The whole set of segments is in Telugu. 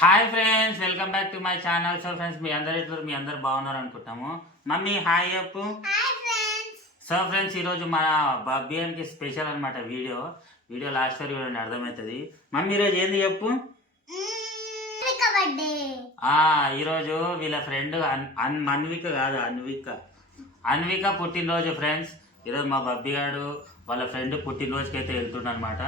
Hi friends, welcome back to my channel. So friends, మీ అందరు బాగున్నారు అనుకుంటాము. మమ్మీ హాయ్ చెప్పు. సో ఫ్రెండ్స్, ఈరోజు మన బబ్బియానికి స్పెషల్ అనమాట. వీడియో లాస్ట్ వరకు చూడండి, అర్థమవుతుంది. మమ్మీ ఈరోజు ఏంది చెప్పు. ఈరోజు వీళ్ళ ఫ్రెండ్ అన్విక కాదు, అన్విక పుట్టినరోజు ఫ్రెండ్స్. ఈరోజు మా బబ్బీ గారు వాళ్ళ ఫ్రెండ్ పుట్టినరోజుకి అయితే వెళ్తుండనమాట.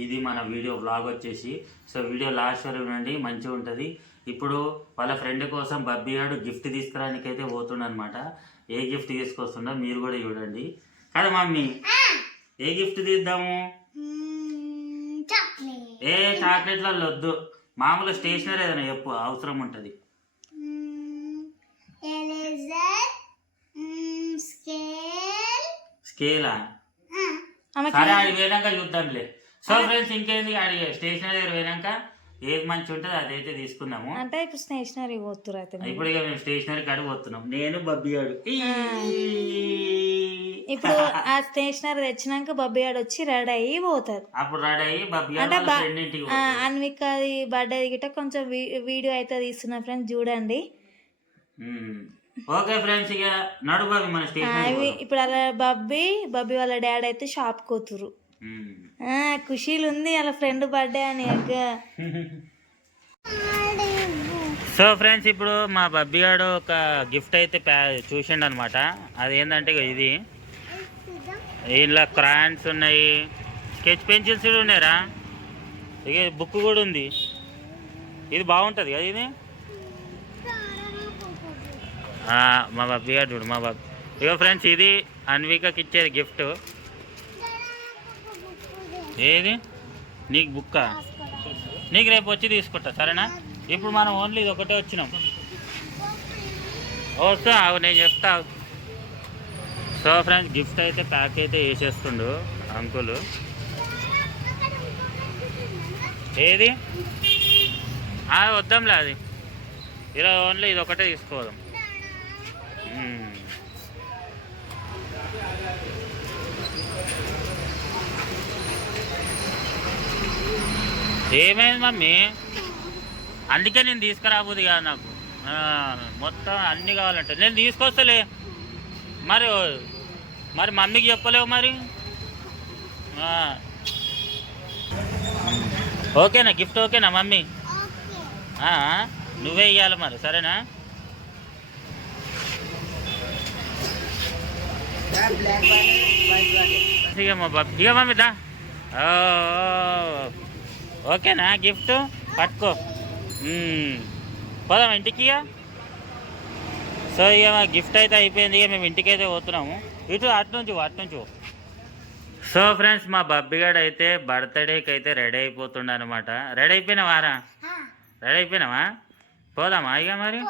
ఇది మన వీడియో వ్లాగ్ వచ్చేసి. సో వీడియో లాస్ట్ వరకు ఉండండి, మంచిగా ఉంటుంది. ఇప్పుడు వాళ్ళ ఫ్రెండ్ కోసం బబ్బీ గారు గిఫ్ట్ తీసుకురానికి అయితే పోతుండనమాట. ఏ గిఫ్ట్ తీసుకొస్తుండో మీరు కూడా చూడండి కదా మమ్మీ. ఏ గిఫ్ట్ తీద్దాము? ఏ చాక్లెట్లలో వద్దు, మామూలు స్టేషనరీ ఏదైనా చెప్పు, అవసరం ఉంటుంది. స్కేలా? సరే, ఆడి పోయినాక చూద్దాంలే. సో ఫ్రెండ్స్, ఇంకేంది, ఆడి స్టేషనరీ దగ్గర పోయినాక ఏది మంచి ఉంటుంది అదైతే తీసుకుందాము. అంటే ఇప్పుడు స్టేషనరీ పోతున్నారు. ఇప్పుడు ఇక మేము స్టేషనరీ కాడికి పోతున్నాం, నేను బబ్బీ గాడు. ఇప్పుడు ఆ స్టేషనరీ తెచ్చినాక బబ్బీ గాడు వచ్చి రెడీ అయ్యి పోతారు. అప్పుడు రెడీ అయ్యి బబ్బీ గాడు అన్విక బర్త్డే గిట్ట కొంచెం వీడియో అయితే తీస్తున్నా ఫ్రెండ్స్, చూడండి. ఓకే ఫ్రెండ్స్, ఇక నడు బాబీ మన స్టేషనరీ. ఇప్పుడు అలా బబ్బీ వాళ్ళ డాడీ అయితే షాప్ కోతురు. ఖుషీలు ఉంది వాళ్ళ ఫ్రెండ్ బర్త్డే అని. సో ఫ్రెండ్స్, ఇప్పుడు మా బబ్బీ గారు ఒక గిఫ్ట్ అయితే చూసిండు అనమాట. అదేంటంటే ఇది, ఇంట్లో క్రాయన్స్ ఉన్నాయి, స్కెచ్ పెన్సిల్స్ కూడా ఉన్నాయిరా, ఇక బుక్ కూడా ఉంది. ఇది బాగుంటుంది కదా ఇది. మా బబ్బీ గారు చూడు, మా బాబు. ఇగో ఫ్రెండ్స్, ఇది అన్వికకి ఇచ్చేది గిఫ్ట్. ఏది నీకు బుక్క? నీకు రేపు వచ్చి తీసుకుంటా, సరేనా? ఇప్పుడు మనం ఓన్లీ ఇది ఒకటే వచ్చినాం. వస్తా, నేను చెప్తా. సో ఫ్రెండ్స్, గిఫ్ట్ అయితే ప్యాక్ అయితే వేసేస్తుండు అంకుల్. ఏది వద్దాంలే, అది ఈరోజు ఓన్లీ ఇది ఒకటే తీసుకోదాం. ఏమైంది మమ్మీ? అందుకే నేను తీసుకురాబోదు కాదు, నాకు మొత్తం అన్నీ కావాలంటే నేను తీసుకొస్తలే. మరి మమ్మీకి చెప్పలేవు మరి. ఓకేనా గిఫ్ట్? ఓకేనా మమ్మీ? నువ్వే ఇవ్వాలి మరి, సరేనా? ఇక మమ్మీ దా. ఓకేనా గిఫ్ట్? పట్టుకో, పోదాం ఇంటికి. సో ఇక మా గిఫ్ట్ అయితే అయిపోయింది, ఇక మేము ఇంటికి అయితే పోతున్నాము. అటు నుంచి. సో ఫ్రెండ్స్, మా బబ్బిగాడు అయితే బర్త్డేకి అయితే రెడీ అయిపోతుండ అనమాట. రెడీ అయిపోయినావారా? రెడీ అయిపోయినావా? పోదామా ఇక మరి?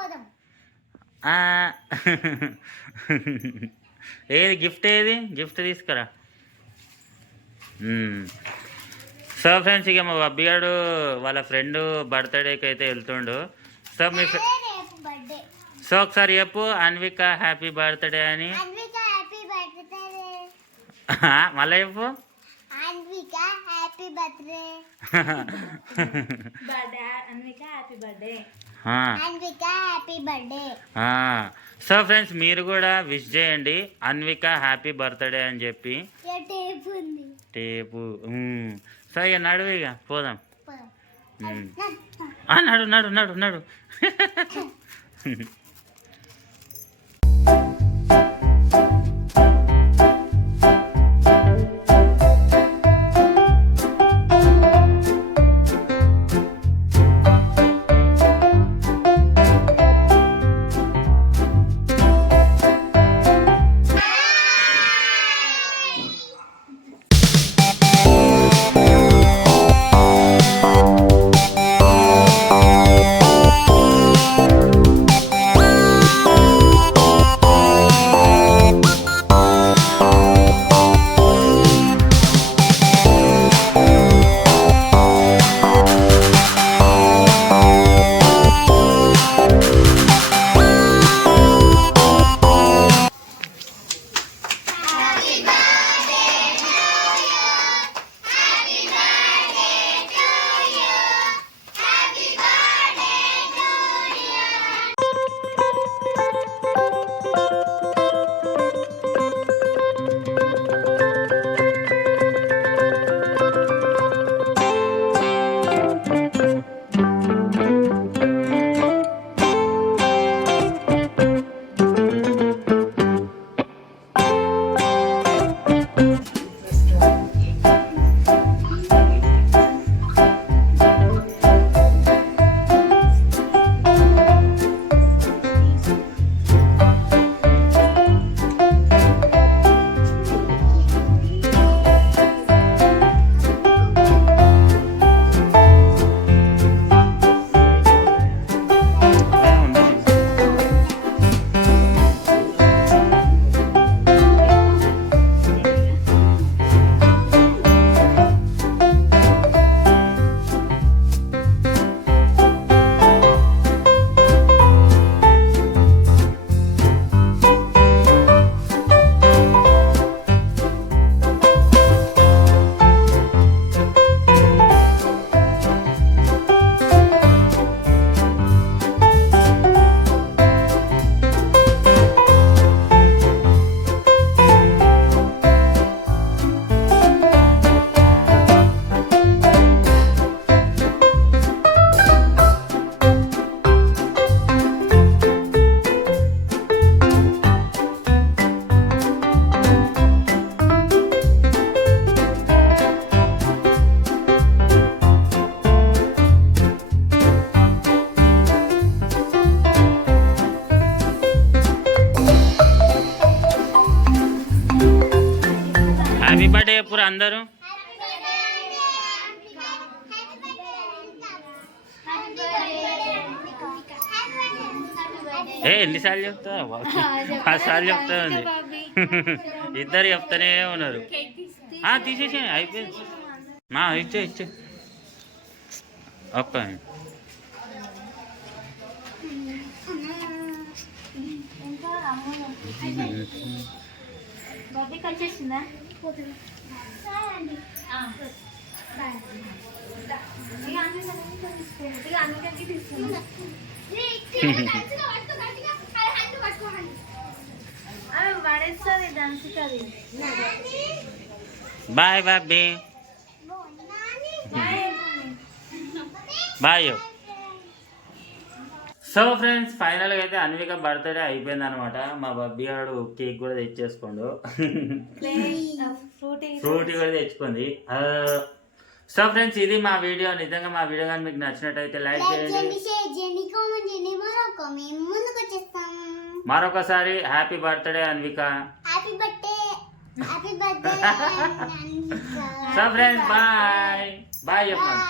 ఏది గిఫ్ట్? ఏది గిఫ్ట్ తీసుకురా. సో ఫ్రెండ్స్, ఇక మా బబ్బీ గారు వాళ్ళ ఫ్రెండ్ బర్త్డేకి అయితే వెళ్తుండు. సో ఒకసారి చెప్పు, అన్విక హ్యాపీ బర్త్డే అని. మళ్ళీ చెప్పు. సో ఫ్రెండ్స్, మీరు కూడా విష్ చేయండి అన్విక హ్యాపీ బర్త్డే అని చెప్పి. టేపు. సో ఇక నడువు, ఇక పోదాం. నడు. అందరూ. ఎన్నిసార్లు చెప్తారా? 10 సార్లు చెప్తానండి. ఇద్దరు చెప్తానే ఉన్నారు. తీసేసే అయిపోయింది. ఇచ్చే ఒక్క bye Bobby. Bye. So friends, ఫైనల్గా అయితే అన్విక బర్త్డే అయిపోయింది అనమాట. మా బబ్బీ గారు కేక్ కూడా తెచ్చేసుకోండు, ఫ్రూటీ కూడా తెచ్చుకుంది. సో ఫ్రెండ్స్, ఇది మా వీడియో. నిజంగా మా వీడియో కానీ మీకు నచ్చినట్టయితే లైక్ చేయండి. మరొకసారి happy birthday Anvika. So friends, bye bye చెప్పండి.